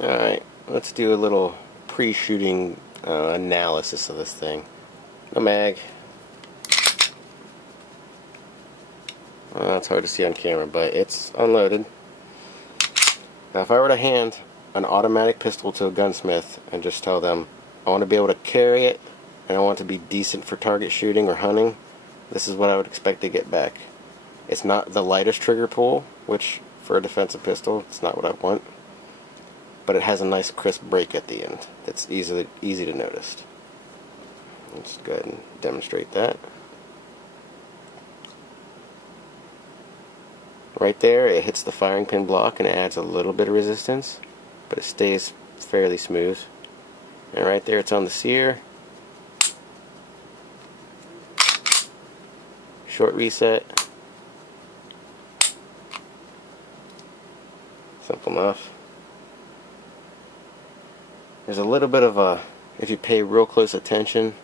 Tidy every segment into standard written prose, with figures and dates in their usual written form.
Alright, let's do a little pre-shooting analysis of this thing. No mag. Well, it's hard to see on camera, but it's unloaded. Now if I were to hand an automatic pistol to a gunsmith and just tell them I want to be able to carry it and I want it to be decent for target shooting or hunting, this is what I would expect to get back. It's not the lightest trigger pull, which for a defensive pistol, it's not what I want. But it has a nice crisp break at the end that's easy to notice. Let's go ahead and demonstrate that. Right there, it hits the firing pin block and it adds a little bit of resistance, but it stays fairly smooth. And right there, it's on the sear. Short reset. Simple enough. There's a little bit of a, if you pay real close attention,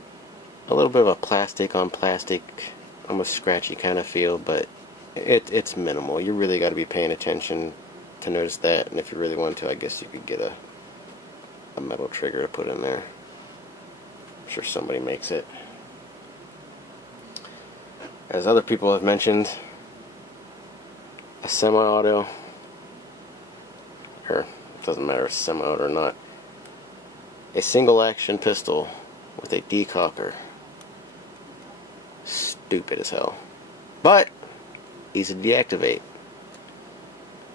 a little bit of a plastic on plastic, almost scratchy kind of feel, but it's minimal. You really got to be paying attention to notice that, and if you really want to, I guess you could get a metal trigger to put in there. I'm sure somebody makes it. As other people have mentioned, a semi-auto, or it doesn't matter if it's semi-auto or not, a single action pistol with a decocker. Stupid as hell. But easy to deactivate.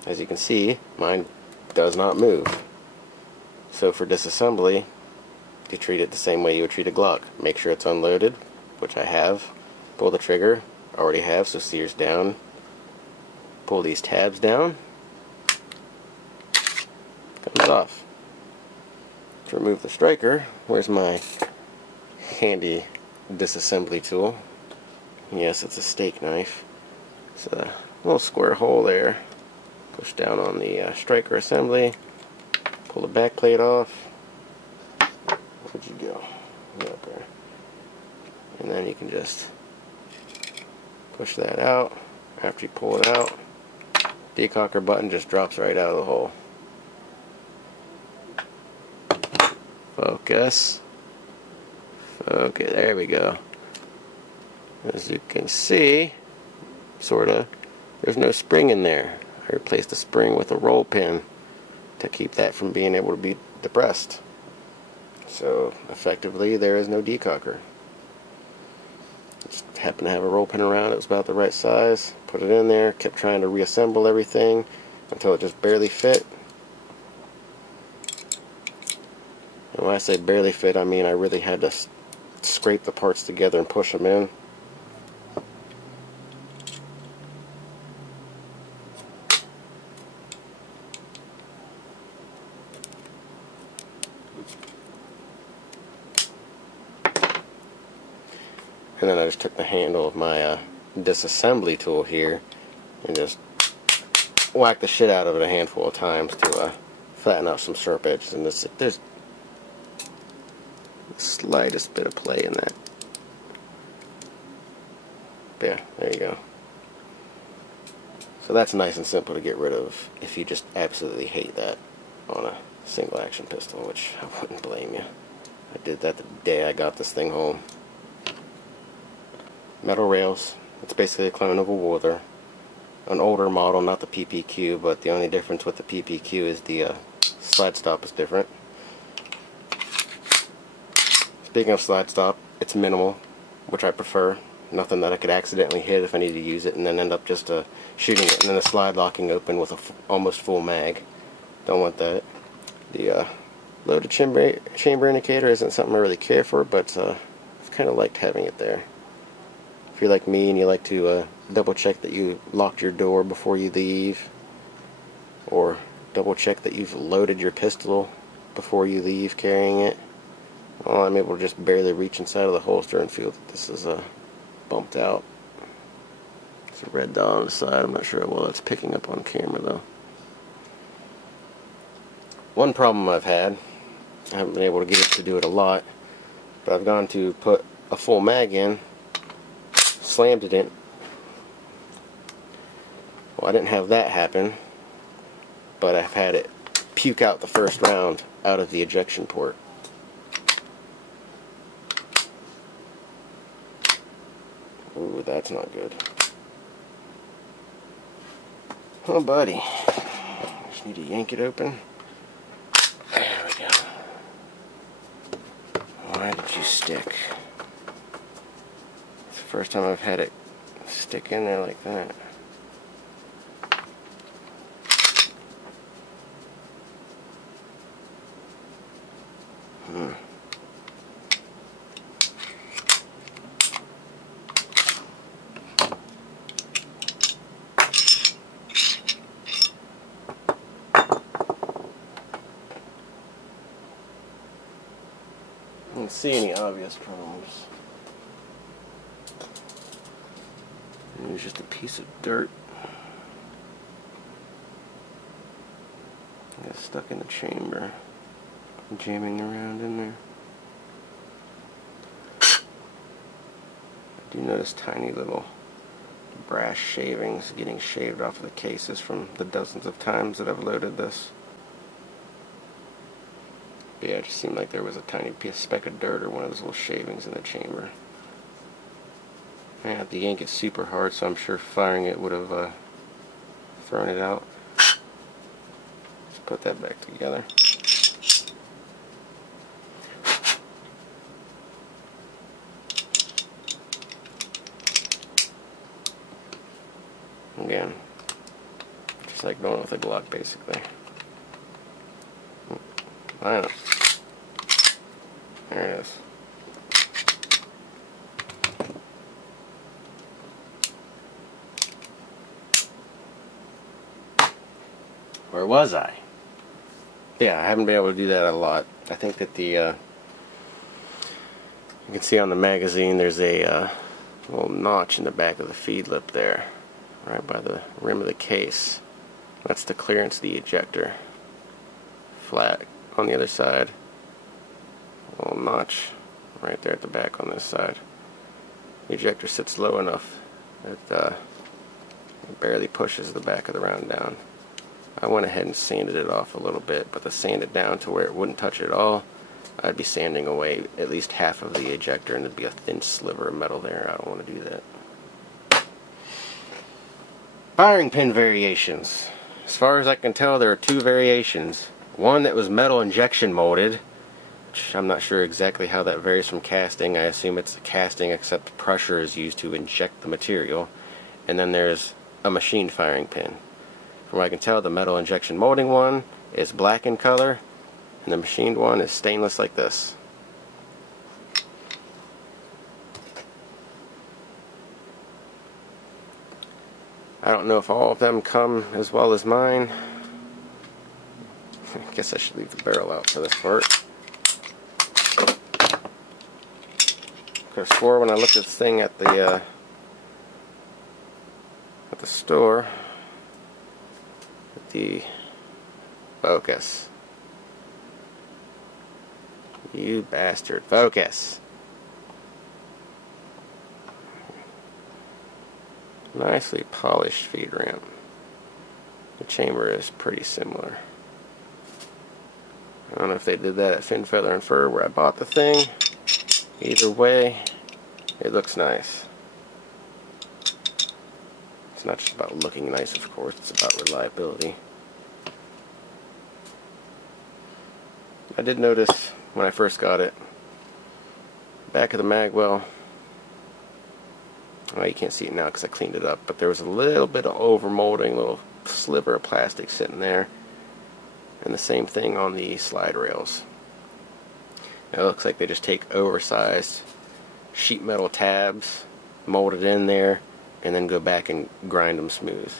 As you can see, mine does not move. So for disassembly, you treat it the same way you would treat a Glock. Make sure it's unloaded, which I have. Pull the trigger, already have, so sear's down. Pull these tabs down. Comes off. To remove the striker, where's my handy disassembly tool? Yes, it's a steak knife. It's a little square hole there. Push down on the striker assembly. Pull the back plate off. Where'd you go? Right there. And then you can just push that out. After you pull it out, decocker button just drops right out of the hole. Focus. Okay, there we go. As you can see, sorta, there's no spring in there. I replaced the spring with a roll pin to keep that from being able to be depressed. So effectively, there is no decocker. Just happened to have a roll pin around. It was about the right size. Put it in there. Kept trying to reassemble everything until it just barely fit. And when I say barely fit, I mean I really had to scrape the parts together and push them in. And then I just took the handle of my disassembly tool here and just whacked the shit out of it a handful of times to flatten out some sharp edges. And there's the slightest bit of play in that. But yeah, there you go. So that's nice and simple to get rid of if you just absolutely hate that on a single action pistol, which I wouldn't blame you. I did that the day I got this thing home. Metal rails. It's basically a clone of a Werther. An older model, not the PPQ, but the only difference with the PPQ is the slide stop is different. Speaking of slide stop, it's minimal, which I prefer. Nothing that I could accidentally hit if I need to use it and then end up just shooting it and then the slide locking open with a almost full mag. Don't want that. The loaded chamber indicator isn't something I really care for, but I've kind of liked having it there. If you're like me and you like to double check that you locked your door before you leave, or double check that you've loaded your pistol before you leave carrying it, well, I'm able to just barely reach inside of the holster and feel that this is bumped out. There's a red dot on the side. I'm not sure how well that's picking up on camera though. One problem I've had, I haven't been able to get it to do it a lot, but I've gone to put a full mag in, slammed it in. Well, I didn't have that happen, but I've had it puke out the first round out of the ejection port. Ooh, that's not good. Oh, buddy. Just need to yank it open. There we go. Why did you stick? It's the first time I've had it stick in there like that. I don't see any obvious problems. It was just a piece of dirt. Got stuck in the chamber, jamming around in there. I do notice tiny little brass shavings getting shaved off of the cases from the dozens of times that I've loaded this. Yeah, it just seemed like there was a tiny speck of dirt or one of those little shavings in the chamber. And the yank is super hard, so I'm sure firing it would have thrown it out. Let's put that back together. Again, just like going with a Glock, basically. Line up. There it is. Where was I? Yeah, I haven't been able to do that a lot. I think that the you can see on the magazine there's a little notch in the back of the feed lip there, right by the rim of the case. That's the clearance of the ejector. Flat on the other side. A little notch right there at the back on this side. The ejector sits low enough that it barely pushes the back of the round down. I went ahead and sanded it off a little bit, but to sand it down to where it wouldn't touch it at all, I'd be sanding away at least half of the ejector and there'd be a thin sliver of metal there. I don't want to do that. Firing pin variations. As far as I can tell, there are two variations. One that was metal injection molded, which I'm not sure exactly how that varies from casting. I assume it's casting except pressure is used to inject the material. And then there's a machined firing pin. From what I can tell, the metal injection molding one is black in color, and the machined one is stainless like this. I don't know if all of them come as well as mine. I guess I should leave the barrel out for this part. Could have swore when I looked at this thing at the store, the focus. You bastard. Focus. Nicely polished feed ramp. The chamber is pretty similar. I don't know if they did that at Fin, Feather, and Fur where I bought the thing. Either way, it looks nice. It's not just about looking nice, of course, it's about reliability. I did notice when I first got it, back of the mag well, well, you can't see it now because I cleaned it up, but there was a little bit of over molding, little sliver of plastic sitting there, and the same thing on the slide rails. It looks like they just take oversized sheet metal tabs, mold it in there, and then go back and grind them smooth.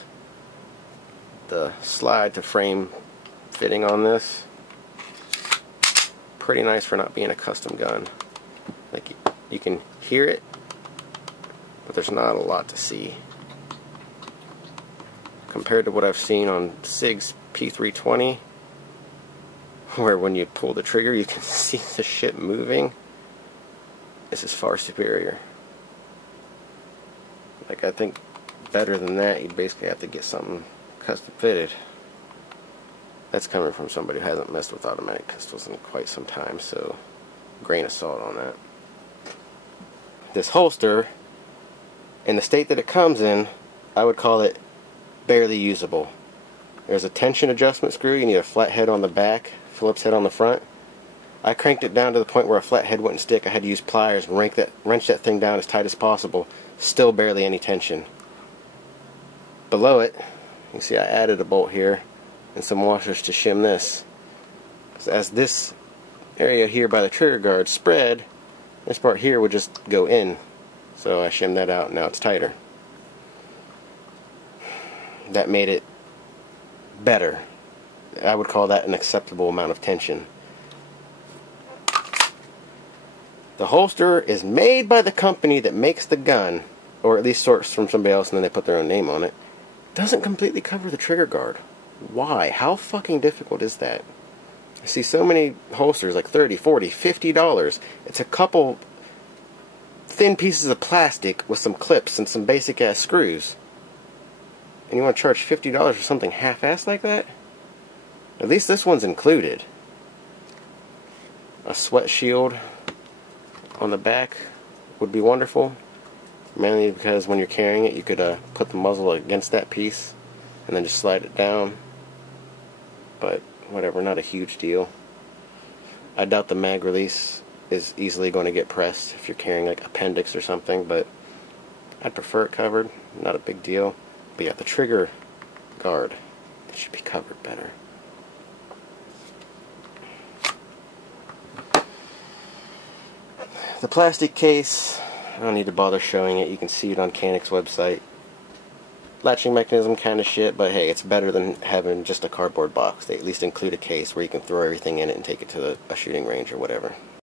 The slide to frame fitting on this, pretty nice for not being a custom gun. Like you can hear it, but there's not a lot to see. Compared to what I've seen on SIG's P320, where when you pull the trigger you can see the shit moving, this is far superior. Like, I think better than that, you'd basically have to get something custom fitted. That's coming from somebody who hasn't messed with automatic pistols in quite some time, so grain of salt on that. This holster, in the state that it comes in, I would call it barely usable. There's a tension adjustment screw. You need a flat head on the back, Phillips head on the front. I cranked it down to the point where a flat head wouldn't stick. I had to use pliers and wrench that thing down as tight as possible. Still barely any tension. Below it, you can see I added a bolt here and some washers to shim this. So as this area here by the trigger guard spread, this part here would just go in. So I shimmed that out and now it's tighter. That made it better. I would call that an acceptable amount of tension. The holster is made by the company that makes the gun, or at least sourced from somebody else and then they put their own name on it. Doesn't completely cover the trigger guard. Why? How fucking difficult is that? I see so many holsters like $30, $40, $50. It's a couple thin pieces of plastic with some clips and some basic ass screws. And you want to charge $50 for something half-assed like that? At least this one's included. A sweat shield on the back would be wonderful, mainly because when you're carrying it you could put the muzzle against that piece and then just slide it down, but whatever, not a huge deal. I doubt the mag release is easily going to get pressed if you're carrying like appendix or something, but I'd prefer it covered, not a big deal. But yeah, the trigger guard, it should be covered better. The plastic case, I don't need to bother showing it. You can see it on Canik's website. Latching mechanism kind of shit, but hey, it's better than having just a cardboard box. They at least include a case where you can throw everything in it and take it to a shooting range or whatever.